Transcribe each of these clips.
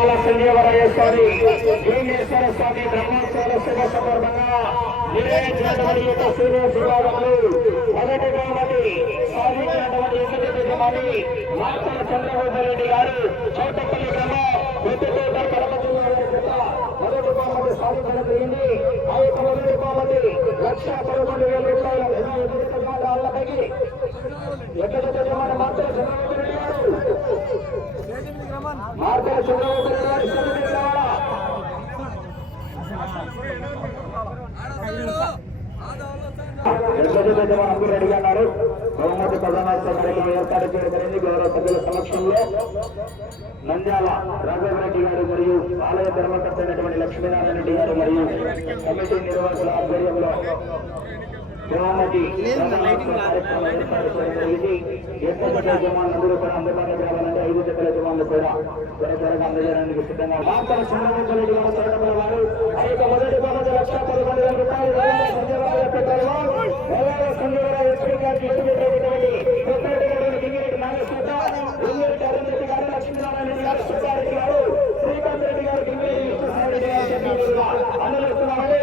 నంద్యాల సంజీవరాయ స్వామి భీమేశ్వర స్వామి బ్రహ్మోత్సవాల శుభ సందర్భంగా నిర్వహించినటువంటి యొక్క సూర్య విభాగంలో మొదటి బహుమతి సాధించినటువంటి ఎన్నికల యజమాని మార్తల చంద్రబాబు రెడ్డి గారు చౌటపల్లి గ్రామం వెతుకోట కడప జిల్లా వారి చేత మొదటి బహుమతి సాధించడం జరిగింది ఆ యొక్క మొదటి బహుమతి లక్ష పదకొండు వేల రూపాయల వాళ్ళపైకి ఎక్కడ యజమాని మార్తల చంద్రబాబు రెడ్డి గారు? బహుమతి ప్రధానోత్సవ కార్యక్రమం ఏర్పాటు చేయడం జరిగింది గౌరవ సభ్యుల సమక్షంలో నంద్యాల రాఘవరెడ్డి గారు మరియు ఆలయ ధర్మకర్త అయినటువంటి లక్ష్మీనారాయణ రెడ్డి గారు మరియు కమిటీ నిర్వాహకుల ఆధ్వర్యంలో జరిగింది ఎక్కువ జత యజమానులు అందరూ కూడా అందుబాటులోకి రావాలంటే ఐదు జతల యజమానులు కూడా త్వర త్వరగా అందజేయడానికి సిద్ధంగా మాత్రం చంద్రబాబు రెడ్డి గారు చూడటం వారు ఆ యొక్క మొదటి బహుమతి లక్ష పదకొండు వేల రూపాయలు. సంజయరావు పెట్టారు సంజయరావు ఎస్పీ గారికి ఇచ్చినటువంటి కొత్తరెడ్డి గారు కింగిరెడ్డి నాగేశ్వరరావు కింగిరెడ్డి అరుణ్ రెడ్డి గారు లక్ష్మీనారాయణ రెడ్డి గారు సుబ్బారెడ్డి గారు శ్రీకాంత్ రెడ్డి గారు కింగిరెడ్డి విష్ణుసాయి రెడ్డి గారు చెప్పినట్టుగా అందజేస్తున్నామని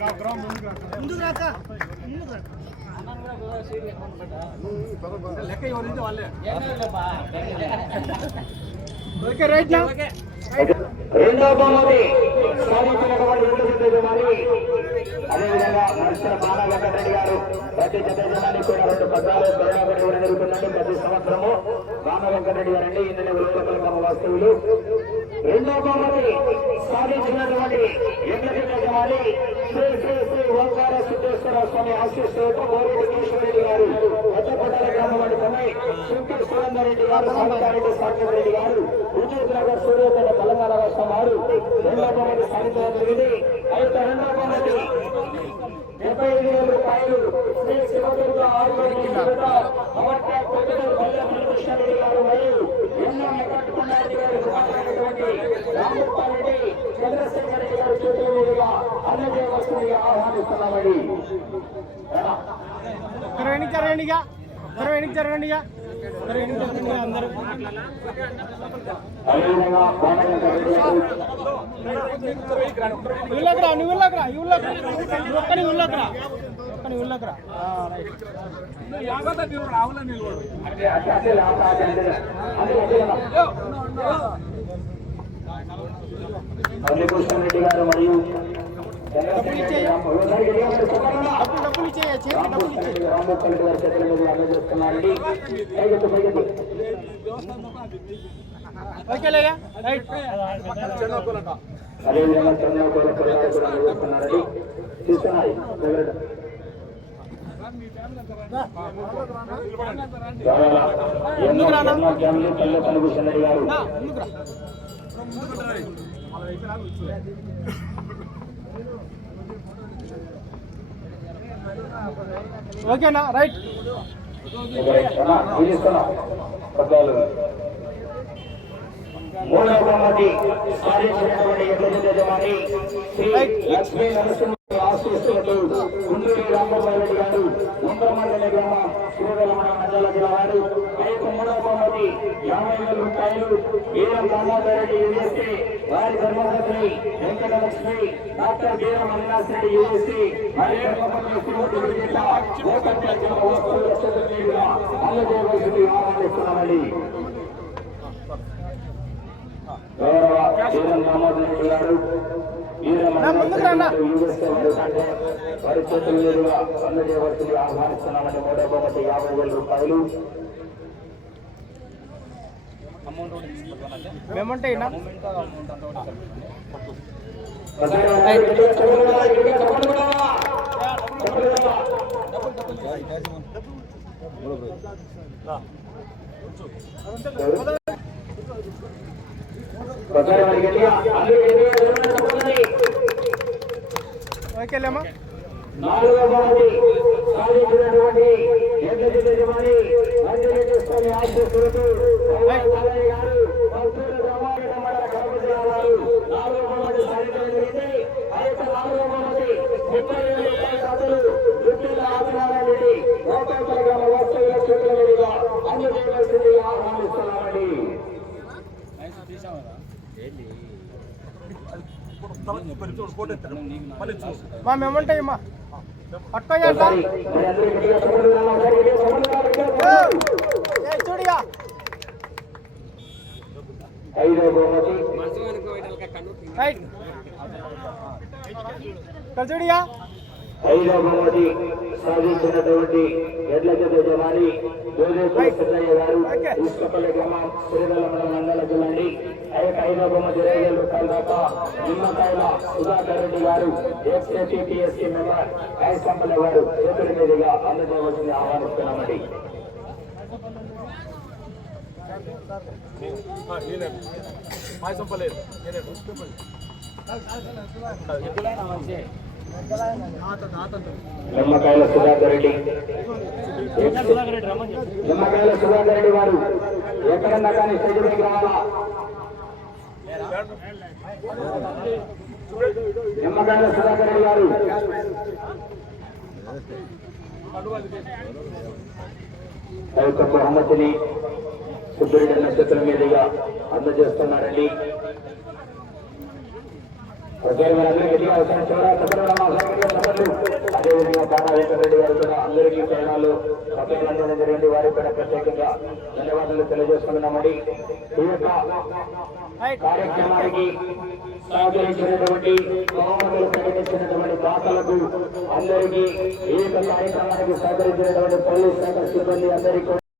ముందుకు రాక ముందుకు రాక లెక్క ఎవరైతే వాళ్ళే ఓకే రైట్ నా. రెండో బహుమతి సాధించినటువంటి రెండు జత అదేవిధంగా బాల వెంకటరెడ్డి గారు ప్రతి కూడా రెండు పద్నాలు కరుణాకర్ ఇవ్వడం జరుగుతుందండి ప్రతి సంవత్సరము బాల వెంకటరెడ్డి గారండి ఇందులో లోకల్ వాస్తవులు రెండో బహుమతి సాధించినటువంటి ఎండ యజమాని శ్రీ శ్రీ శ్రీ ఓంకార సిద్ధేశ్వర స్వామి ఆశీస్సులతో గౌరవ కిషోరెడ్డి గారు కొత్తపట్టాల గ్రామం పై శంకర్ సురేందర్ గారు సాగతారెడ్డి సాగర్ రెడ్డి గారు హుజూర్ నగర్ సూర్యపేట తెలంగాణ రాష్ట్రం వారు రెండో బహుమతి సాధించడం జరిగింది. అయితే రెండో బహుమతి డెబ్బై ఐదు వేల రూపాయలు శ్రీ శివదుర్గ ఆయుర్వేదిక అమర్త్య కొత్తూరు పల్లె కృష్ణారెడ్డి గారు మరియు ఎన్నో వెంకటకుమారెడ్డి గారు కుమారుడైనటువంటి రామగోపాల్ రెడ్డి చంద్రశేఖర్ రెడ్డి గారు చేతుల మీదుగా అన్నదేవస్తుడిగా ఆహ్వానిస్తున్నామని ఎలా? ఒకరు వెనక్కి జరగండి ఇక. ఒకరు వెనక్కి జరగండి ఇక. ఒకరు వెనక్కి జరగండి ఇక అందరూ. అదేవిధంగా బాలగంగారెడ్డి గారు ఊళ్ళోకి రా నువ్వు ఊళ్ళోకి రా ఈ ఊళ్ళోకి రా. నువ్వు ఒక్కని ఊళ్ళోకి రా. ఒక్కని ఊళ్ళోకి రా. ఆ, రైట్ అంటే అట్లా అంటే లాభం అంటే అది ఒకేనా? అల్లికృష్ణరెడ్డి గారు మరియు చంద్రశేఖర్ రెడ్డి డబ్బులు ఇచ్చేయ డబ్బులు ఇచ్చేయ ఓకేలేగా రైట్ అదేవిధంగా చంద్రబాబు చూస్తున్నాయి కళ్ళు గారు నా, ముందుకు రా ఓకేనా? రైట్. మూడవ బహుమతి సాధించినటువంటి ఎడ్ల యజమాని శ్రీ లక్ష్మీ నరసింహ గుండూరు రెడ్డి గారు ఉండ్రమండలి గ్రామ శ్రీవేలమణ మండల జిల్లా వారు మూడవ బహుమతి యాభై వేల రూపాయలు వీరం దామోదర్ రెడ్డి యూఎస్సీ వారి ధర్మపత్ని వెంకటలక్ష్మి డాక్టర్ వీరం అవినాష్ రెడ్డి యూఎస్సీ వారి అందజేయవలసింది గౌరవ వీరం దామోదర్ రెడ్డి గారు వారి చేతుల మీదుగా మూడో యాభై వేల రూపాయలు మేమంటే ఇన్నా నాలుగో సాధించినటువంటి యజమాని ఆశిస్తున్నట్టు సాలయ్య గారు పత్తూరు గ్రామాల మండల కడప జిల్లా వారు నాలుగో బహుమతి సాధించడం జరిగింది ఆ యొక్క నాలుగో బహుమతి ముప్పై వేల రూపాయల డబ్బులు దుడ్డిల్ల ఆదినారాయణ రెడ్డి గోపాలపుర గ్రామ వాస్తవ్యుల చేతుల మీదుగా అందజేయవలసిందిగా ఆహ్వానిస్తున్నామండి మా మేమంటాయి మా పట్టుకోయ్యా ఒకసారి మీ గట్టిగా చప్పట్లు కొట్టాలి. చూడిగా. చూడిగా. ఐదో బహుమతి సాధించినటువంటి ఎడ్ల జత యజమాని జోజేశ్వర సిద్ధయ్య గారు గ్రామం మండలం నందల ఐదో ఇరవై వేల నిమ్మకాయల సుధాకర్ రెడ్డి గారు ఎక్స్ఏపీఎస్సీ మెంబర్ గారు చేతుల మీదుగా అందజేయవలసింది ఆహ్వానిస్తున్నామండి. నిమ్మకాయల సుధాకర్ రెడ్డి. నిమ్మకాయల సుధాకర్ రెడ్డి వారు ఎక్కడన్నా కానీ స్టేజ్ రావాలా? నిమ్మకాయల సుధాకర్ గారు. ఆ యొక్క బహుమతిని సుబ్బరెడ్డి నక్షత్రం మీదుగా అందజేస్తున్నారండి. అదేవిధంగా బాబా వెంకటరెడ్డి గారు కూడా అందరికీ ప్రేరణలు పత్రికలు జరిగింది. వారికి కూడా ప్రత్యేకంగా ధన్యవాదాలు తెలియజేసుకుంటున్నామండి. ఈ యొక్క కార్యక్రమానికి సహకరించినటువంటి బహుమతులు ప్రకటించినటువంటి దాతలకు అందరికీ ఈ యొక్క కార్యక్రమానికి సహకరించినటువంటి పోలీస్ శాఖ సిబ్బంది అందరికీ